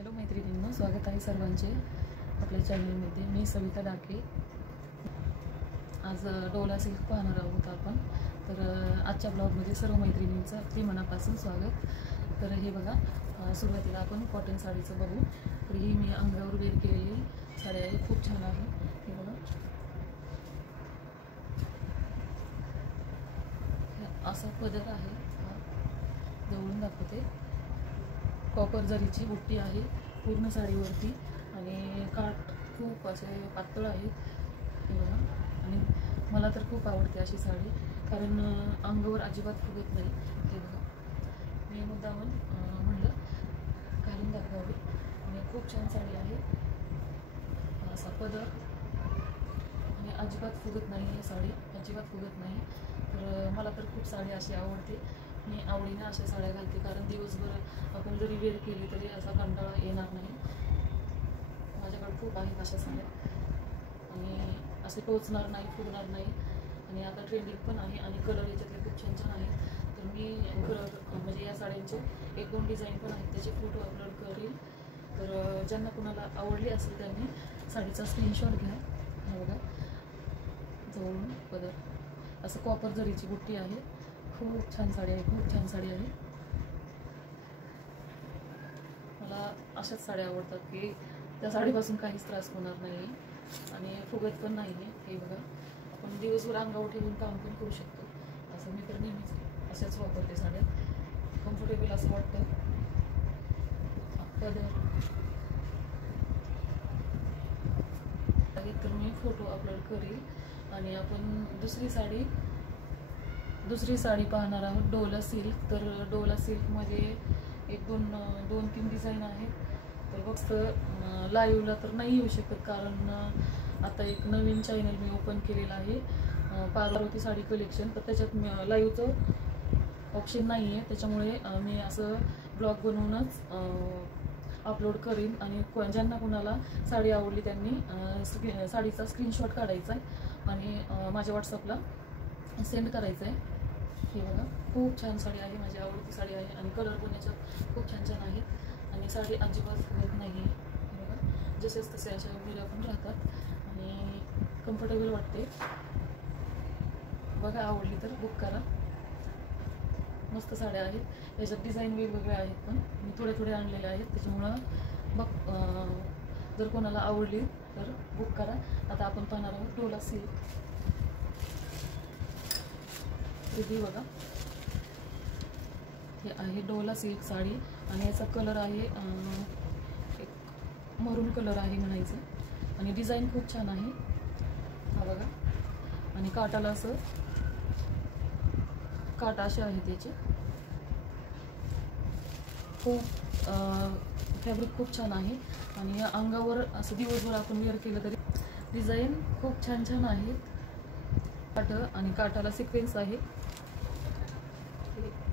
Hello मैत्रिणींनो, स्वागत आहे सर्वांचे आपल्या चॅनलमध्ये. मी सविता डाके. आज डोला सिल्क पाहणार आहोत आपण. तर आजच्या ब्लॉगमध्ये सर्व मैत्रिणींचं अगदी मनापासून स्वागत. तर हे बघा, सुरुवातीला आपण कॉटन साडीचं बघू. तर ही मी अंगावर वेअर केलेली साडी आहे, खूप छान आहे. हे बघा, असा पदर आहे, जवळून दाखवते. कॉपर जरीची बुट्टी आहे पूर्ण साडीवरती आणि काठ खूप असे पातळ आहे. हे बघा, आणि मला तर खूप आवडते अशी साडी, कारण अंगावर अजिबात फुगत नाही. हे बघा, मी मुद्दामून म्हणलं घालून दाखवावी. आणि खूप छान साडी आहे. असा पदर आणि अजिबात फुगत नाही. ही साडी अजिबात फुगत नाही. तर मला तर खूप साडी अशी आवडते. मी आवडीने अशा साड्या घालते, कारण दिवसभर आपण जरी वेअर केली तरी असा कंटाळा येणार नाही. माझ्याकडे खूप आहेत अशा साड्या आणि असे टोचणार नाही, फुगणार नाही. आणि आता ट्रेंडिंग पण आहे आणि कलर याच्यातले खूप छान छान आहेत. तर मी कलर म्हणजे या साड्यांचे 1-2 डिझाईन पण आहेत, त्याचे फोटो अपलोड करेल. तर ज्यांना कुणाला आवडली असेल त्यांनी साडीचा स्क्रीनशॉट घ्या. हा बघा, जवळून पदर, असं कॉपर जरीची बुट्टी आहे. खूप छान साडी आहे, खूप छान साडी आहे. मला अशाच साड्या आवडतात की त्या साडीपासून काहीच त्रास होणार नाही आणि फुगत पण नाही. हे बघा, आपण दिवसभर अंगावर ठेवून काम पण करू शकतो. असं मी तर नेहमीच अशाच वापरते साड्या, कम्फर्टेबल असं वाटतं. पदर तर मी फोटो अपलोड करेल. आणि आपण दुसरी साडी पाहणार आहोत, डोला सिल्क. तर डोला सिल्कमध्ये 1-2-3 डिझाईन आहेत. तर फक्त लाईव्हला तर नाही येऊ शकत, कारण आता एक नवीन चॅनल मी ओपन केलेलं आहे, पार्वती साडी कलेक्शन. तर त्याच्यात लाईव्हचं ऑप्शन नाही आहे, त्याच्यामुळे मी असं ब्लॉग बनवूनच अपलोड करीन. आणि ज्यांना कुणाला साडी आवडली त्यांनी साडीचा स्क्रीनशॉट काढायचा आहे आणि माझ्या व्हॉट्सअपला सेंड करायचं आहे. हे बघा, खूप छान साडी आहे, माझी आवडती साडी आहे आणि कलर पण याच्यात खूप छान छान आहेत आणि साडी अजिबात फुगत नाही. हे बघा, जसेच तसे अशा वेगळ्या पण राहतात आणि कम्फर्टेबल वाटते. बघा, आवडली तर बुक करा. मस्त साड्या आहेत, याच्यात डिझाईन वेगवेगळ्या आहेत, पण मी थोडे आणलेले आहेत, त्याच्यामुळं जर कोणाला आवडली तर बुक करा. आता आपण पाहणार आहोत डोला सिल्क. रिव्ह्यू बघा, हे आहे डोला सिल्क साडी आणि याचा कलर आहे एक मरून कलर आहे म्हणायचं. आणि डिझाईन खूप छान आहे. हा बघा, आणि काटाला असं काटा असे आहेत त्याचे. खूप फॅब्रिक खूप छान आहे आणि अंगावर असं दिवसभर आपण वेअर केलं तरी. डिझाईन खूप छान छान आहेत. काठ आणि काठाला सिक्वेन्स आहे,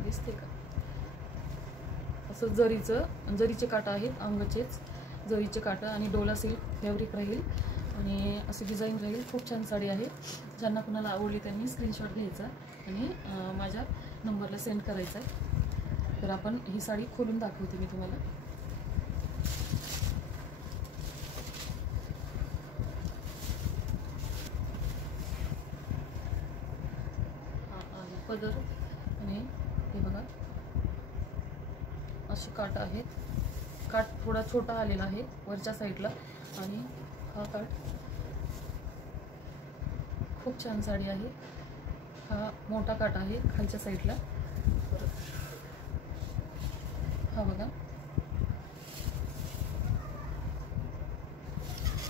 दिसते का? असं जरीचे काटा आहेत, अंगाचेच जरीचे काटा आणि डोला सिल्क फॅब्रिक राहील आणि अशी डिझाईन राहील. खूप छान साडी आहे. ज्यांना कुणाला आवडली त्यांनी स्क्रीनशॉट घ्यायचा आणि माझ्या नंबरला सेंड करायचा आहे. तर आपण ही साडी खोलून दाखवते मी तुम्हाला. हा आहे पदर आणि हे बघा, असे काट आहेत. काठ थोडा छोटा आलेला आहे वरच्या साईडला आणि हा काठ. खूप छान साडी आहे. हा मोठा काठ आहे खालच्या साईडला. हा बघा,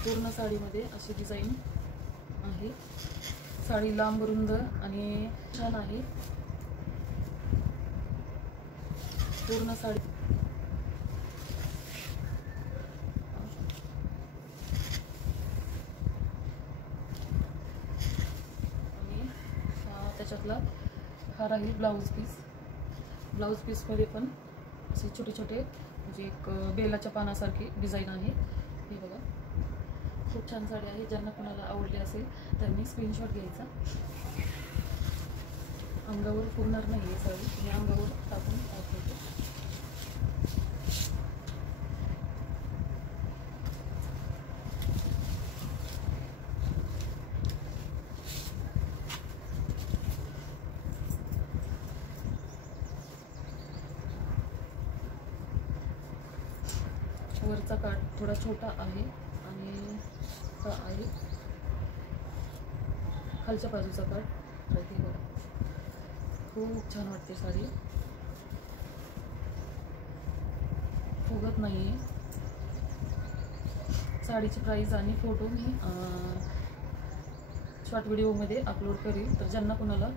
पूर्ण साडीमध्ये अशी डिझाईन आहे. साडी लांब रुंद आणि छान आहे. पूर्ण साडी आणि त्याच्यातला हा राहील ब्लाऊज पीसमध्ये पण असे छोटे छोटे म्हणजे एक बेलाच्या पानासारखी डिझाईन आहे. हे बघा, खूप छान साडी आहे. ज्यांना कोणाला आवडली असेल त्यांनी स्क्रीनशॉट घ्यायचा. अंगावर फुगणार नाही आहे साडी, मी अंगावर टाकून दाखवते. वरचा काठ थोडा छोटा आहे आणि हा आहे खालच्या बाजूचा काठ. तर हे बघा, खूप छान वाटते साडी, फुगत नाही आहे. साडीची प्राईस आणि फोटो मी शॉर्ट व्हिडिओमध्ये अपलोड करेल. तर ज्यांना कोणाला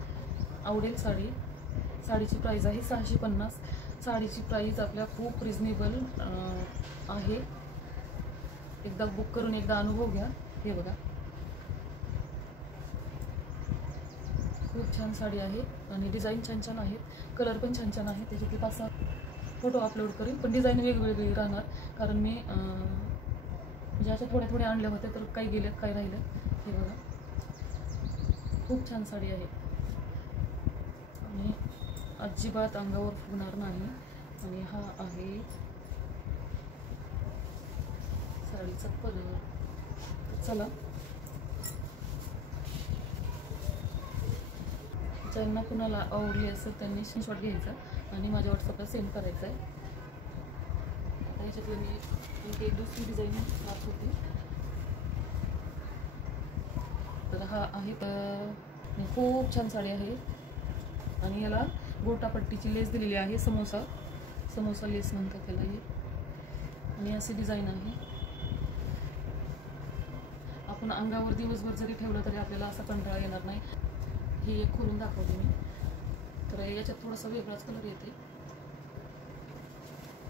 आवडेल साडीची प्राईस आहे 650. साडीची प्राईस आपल्या खूप रिजनेबल आहे. एकदा बुक करून एकदा अनुभव घ्या. हे बघा, खूप छान साडी आहे आणि डिझाईन छान छान आहेत, कलर पण छान छान आहे. त्याच्यातले 5-6 फोटो अपलोड करेल, पण डिझाईन वेगवेगळी राहणार, कारण मी म्हणजे अशा थोड्या थोड्या आणल्या होत्या, तर काही गेल्यात काही राहिलं. हे बघा, खूप छान साडी आहे आणि अजिबात अंगावर फुगणार नाही. आणि हा आहे साडीचा पदर. चला, ज्यांना कुणाला आवडली असेल त्यांनी स्क्रीनशॉट घ्यायचा आणि माझ्या व्हॉट्सअपला सेंड करायचा आहे. आता ह्याच्यातलं मी एक दुसरी डिझाईन दाखवते. तर हा आहे, खूप छान साडी आहे आणि याला गोटापट्टीची लेस दिलेली आहे. समोसा लेस म्हणतात त्याला हे. आणि अशी डिझाईन आहे. आपण अंगावर दिवसभर जरी ठेवलं तरी आपल्याला असा कंटाळा येणार नाही. ही एक खोलून दाखवते मी. तर याच्यात थोडासा वेगळाच कलर येते.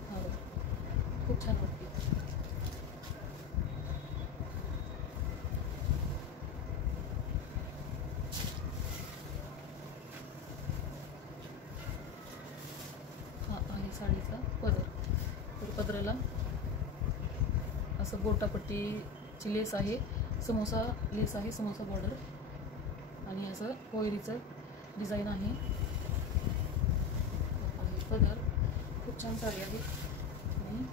हा, खूप छान वाटते. हा आहे साडीचा पदर. तर पदराला असं गोटापट्टीची लेस आहे, समोसा लेस आहे, समोसा बॉर्डर आणि असं कोयरीचं डिझाईन आहे. पदर खूप छान साडी आहे आणि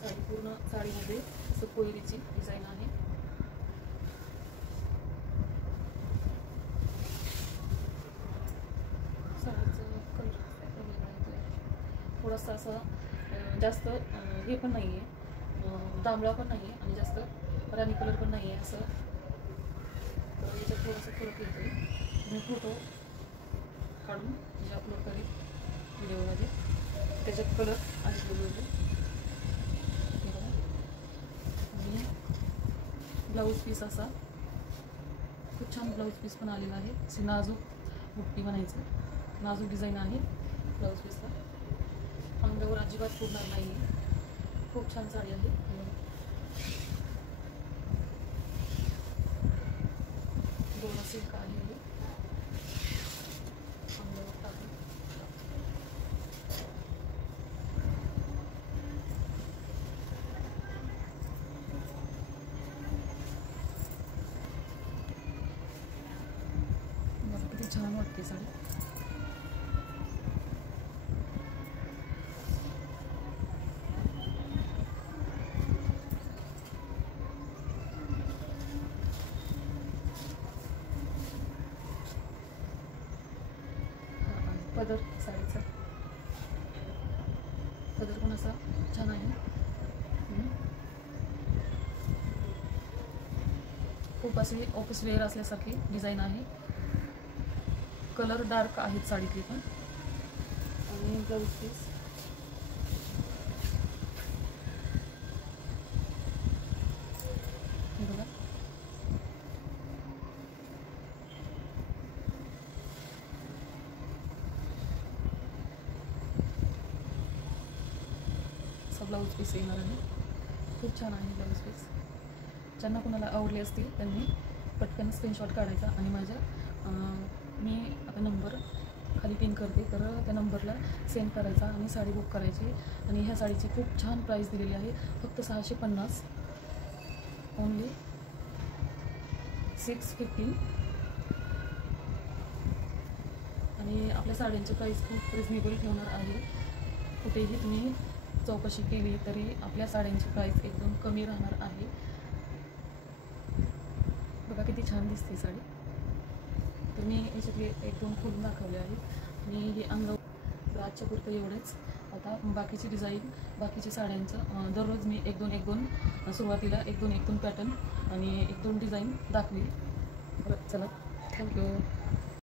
साडी पूर्ण साडीमध्ये असं कोयरीची डिझाईन आहे. साडीचं कलर वेगळा येतोय, थोडासा असं जास्त हे पण नाही आहे, जांभळा पण नाही आहे आणि जास्त राणी कलर पण नाही आहे. असं याच्यात थोडासा फरक येतो आहे. मी फोटो काढून म्हणजे अपलोड करेल व्हिडिओमध्ये. त्याच्यात कलर आणि वेगवेगळे. आणि ब्लाऊज पीस असा खूप छान ब्लाऊज पीस पण आलेला आहे. अशी नाजूक बुट्टी बनायचं, नाजूक डिझाईन आहे ब्लाऊज पीसला. अंगावर अजिबात फुगणार नाही आहे. खूप छान साडी आहे. दोन सिल्क आहे हे. अंगावर टाकून बघा किती छान वाटते साडी. पदर साडीचा पदर पण असा छान आहे. खूप असे ऑफिस वेअर असल्यासारखी डिझाईन आहे. कलर डार्क आहेत साडीतले पण. आणि ब्लाऊज पीस हे बघा, असा ब्लाऊज पीस येणार आहे. खूप छान आहे ब्लाऊज पीस. ज्यांना कोणाला आवडले असतील त्यांनी पटकन स्क्रीनशॉट काढायचा आणि माझ्या मी आता नंबर खाली पिन करते, तर त्या नंबरला सेंड करायचा आणि साडी बुक करायची. आणि ह्या साडीची खूप छान प्राईस दिलेली आहे, फक्त 650, ओनली 650. आणि आपल्या साड्यांची प्राईस खूप रिजनेबल ठेवणार आहे. कुठेही तुम्ही चौकशी केली तरी आपल्या साड्यांची प्राईस एकदम कमी राहणार आहे. बघा किती छान दिसते साडी. तर मी याच्यातले 1-2 खोलून दाखवले आहेत आणि हे अंगावर आजच्या पुरतं एवढंच. आता बाकीची डिझाईन बाकीच्या साड्यांचं दररोज मी 1-2 सुरुवातीला 1-2 पॅटर्न आणि 1-2 डिझाईन दाखवेल. बरं चला, थँक्यू.